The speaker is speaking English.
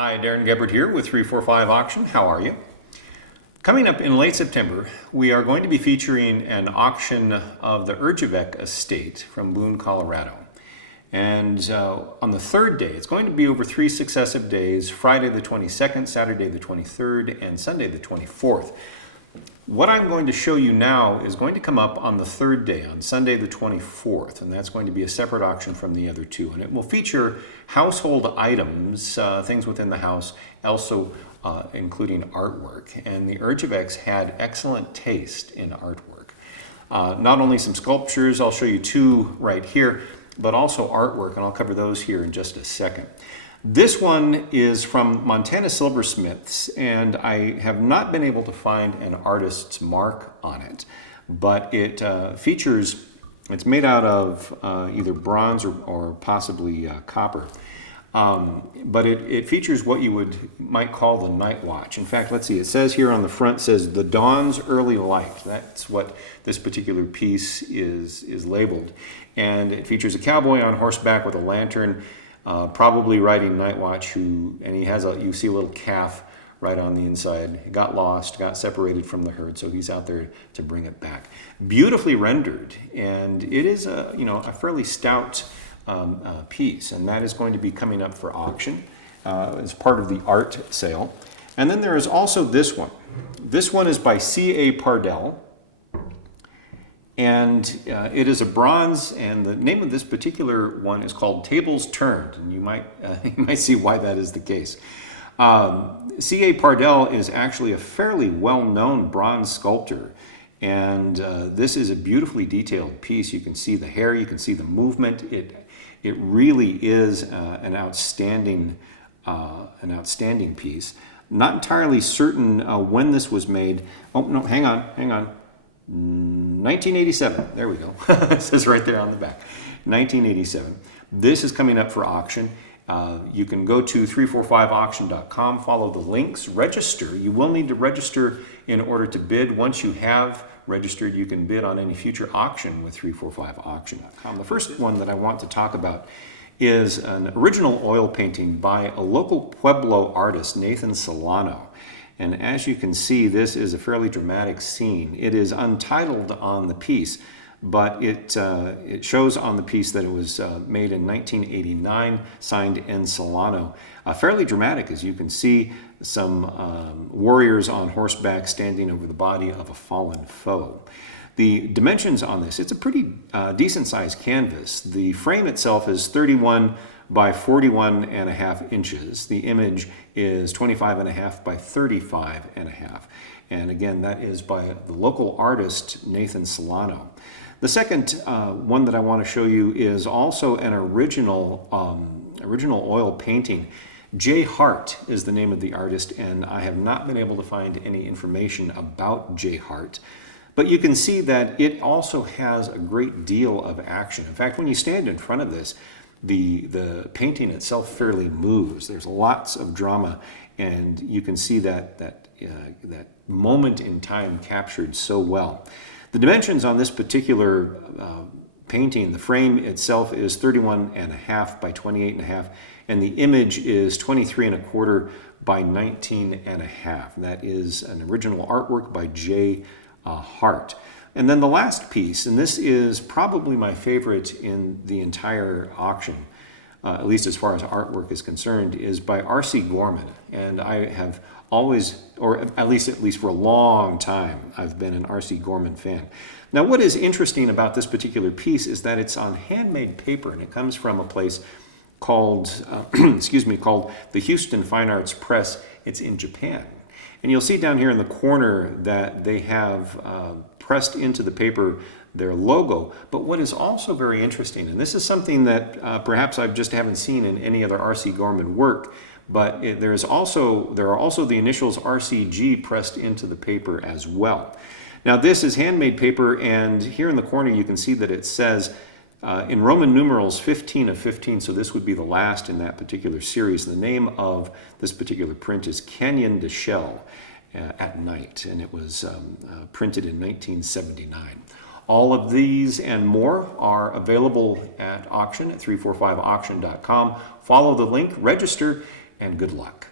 Hi, Darren Gebhardt here with 345 Auction. How are you? Coming up in late September, we are going to be featuring an auction of the Erjavec Estate from Boone, Colorado. And on the third day, it's going to be over 3 successive days, Friday the 22nd, Saturday the 23rd, and Sunday the 24th. What I'm going to show you now is going to come up on the third day, on Sunday the 24th, and that's going to be a separate auction from the other two. And it will feature household items, things within the house, also including artwork. And the Erjavecs had excellent taste in artwork. Not only some sculptures, I'll show you two right here, but also artwork, and I'll cover those here in just a second. This one is from Montana Silversmiths, and I have not been able to find an artist's mark on it, but it features, it's made out of either bronze or possibly copper, but it features what you might call the night watch. In fact, let's see, it says here on the front, says the dawn's early light. That's what this particular piece is labeled, and it features a cowboy on horseback with a lantern, probably riding night watch, and he has you see a little calf right on the inside. He got lost, got separated from the herd, so he's out there to bring it back. Beautifully rendered, and it is a fairly stout piece, and that is going to be coming up for auction as part of the art sale. And then there is also this one. This one is by C.A. Pardell. And it is a bronze, and the name of this particular one is called Tables Turned, and you might see why that is the case. C.A. Pardell is actually a fairly well-known bronze sculptor, and this is a beautifully detailed piece. You can see the hair, you can see the movement. It really is an outstanding piece. Not entirely certain when this was made. Oh no, hang on. 1987, there we go. It says right there on the back, 1987. This is coming up for auction. You can go to 345auction.com, follow the links, register. You will need to register in order to bid. Once you have registered, you can bid on any future auction with 345auction.com. The first one that I want to talk about is an original oil painting by a local Pueblo artist, Nathan Solano. And as you can see, this is a fairly dramatic scene. It is untitled on the piece, but it shows on the piece that it was made in 1989, signed N. Solano. Fairly dramatic, as you can see, some warriors on horseback standing over the body of a fallen foe. The dimensions on this, it's a pretty decent sized canvas. The frame itself is 31 by 41.5 inches. The image is 25.5 by 35.5. And again, that is by the local artist, Nathan Solano. The second one that I want to show you is also an original oil painting. J. Hart is the name of the artist, and I have not been able to find any information about J. Hart. But you can see that it also has a great deal of action. In fact, when you stand in front of this, the painting itself fairly moves. There's lots of drama, and you can see that moment in time captured so well. The dimensions on this particular painting, the frame itself is 31.5 by 28.5, and the image is 23.25 by 19.5. That is an original artwork by J. Hart. And then the last piece, and this is probably my favorite in the entire auction, at least as far as artwork is concerned, is by R.C. Gorman. And I have always, or at least for a long time, I've been an R.C. Gorman fan. Now, what is interesting about this particular piece is that it's on handmade paper, and it comes from a place called, called the Houston Fine Arts Press. It's in Japan. And you'll see down here in the corner that they have pressed into the paper their logo. But what is also very interesting, and this is something that perhaps I just haven't seen in any other R.C. Gorman work, but there are also the initials RCG pressed into the paper as well. Now this is handmade paper, and here in the corner you can see that it says in Roman numerals 15 of 15, so this would be the last in that particular series. The name of this particular print is Canyon de Shell at Night, and it was printed in 1979. All of these and more are available at auction at 345auction.com. Follow the link, register, and good luck.